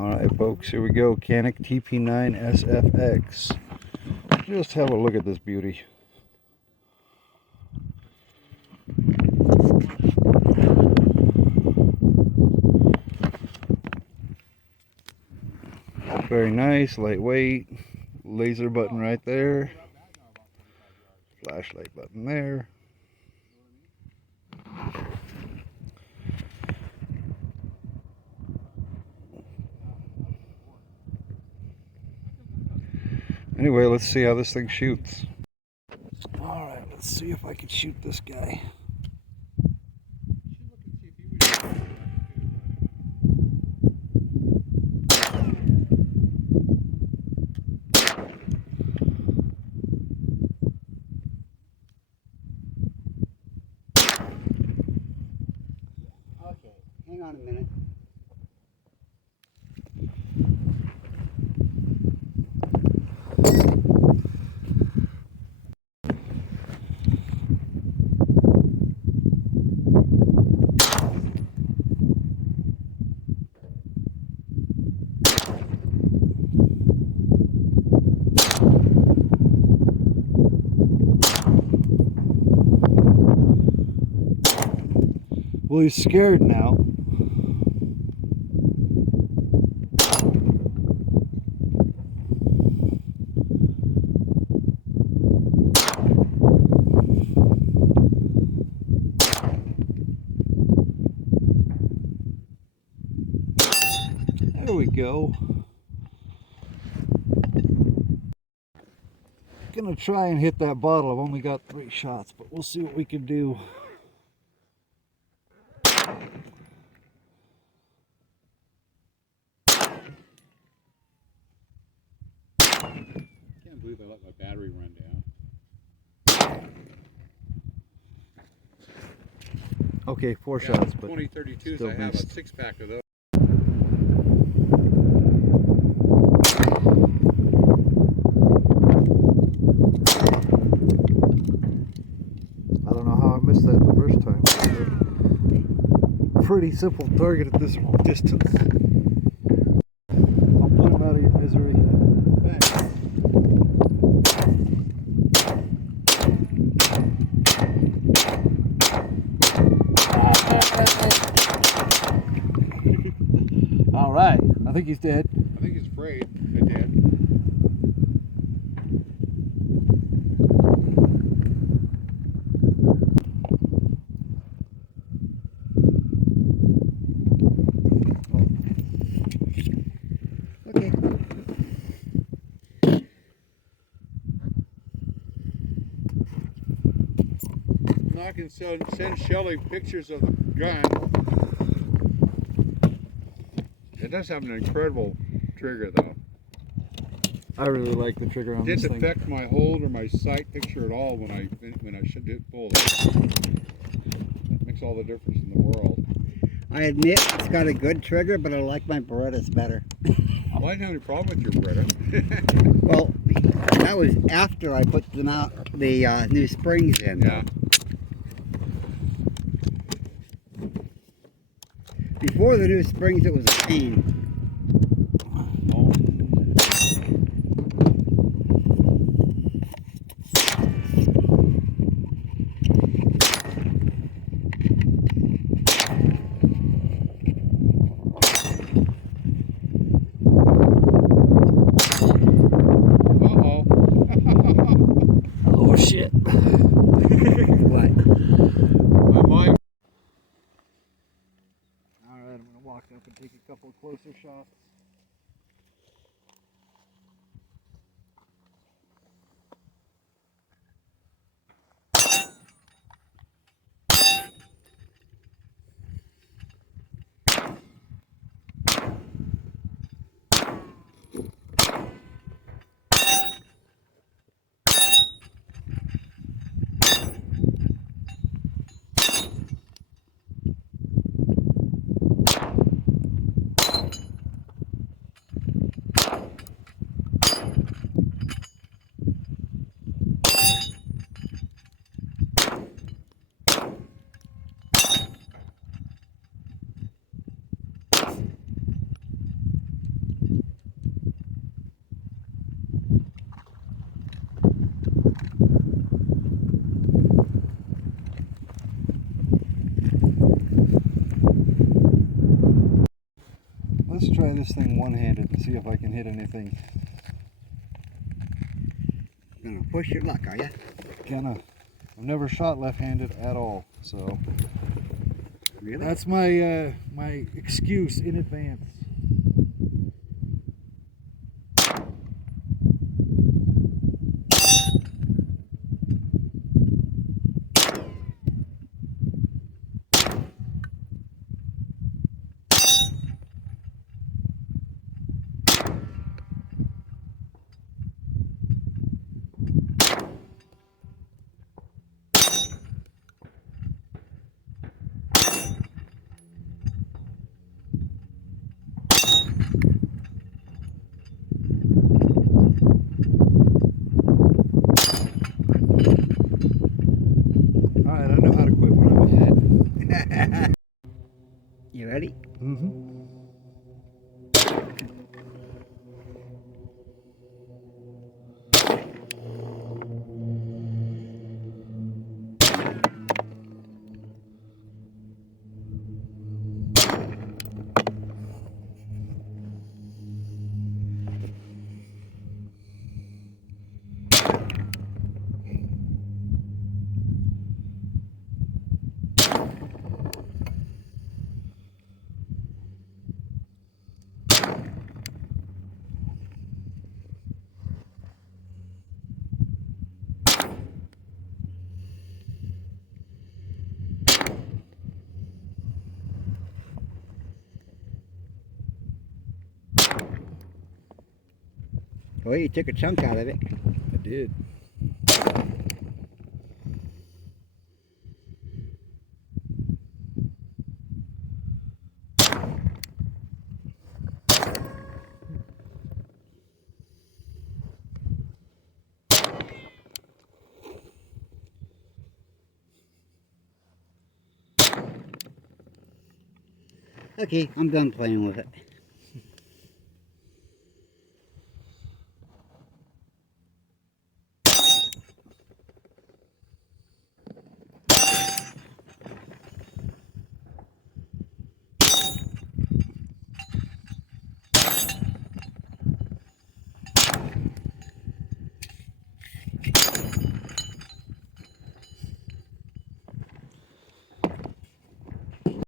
Alright folks, here we go. Canik TP9 SFX. Just have a look at this beauty. Very nice, lightweight. Laser button right there. Flashlight button there. Anyway, let's see how this thing shoots. Alright, let's see if I can shoot this guy. Okay, hang on a minute. Well, he's scared now. There we go. Gonna try and hit that bottle. I've only got 3 shots, but we'll see what we can do. Can't believe I let my battery run down. Okay, 4 shots, but 2032s, still I have a missed. 6-pack of those. I don't know how I missed that the first time. Pretty simple target at this distance. I'll put him out of your misery. Thanks. All right, I think he's dead. I think he's afraid. I did. Okay. I can send Shelly pictures of the gun. It does have an incredible trigger, though. I really like the trigger on It this didn't thing. affect my hold or my sight picture at all when I should did pull it. That makes all the difference in the world. I admit it's got a good trigger, but I like my Berettas better. Well, I didn't have any problem with your Bretta. Well, that was after I put them out, the new springs in. Yeah. Before the new springs, it was a pain. Oh. Uh-oh. Oh shit. What? My mind. Alright, I'm gonna walk up and take a couple of closer shots. Let's try this thing one-handed and see if I can hit anything. Gonna push your luck, are ya? I've never shot left-handed at all, so Really? that's my my excuse in advance. Alright, I know how to quit when I'm ahead. You ready? Mm-hmm. Well, you took a chunk out of it. I did. Okay, I'm done playing with it.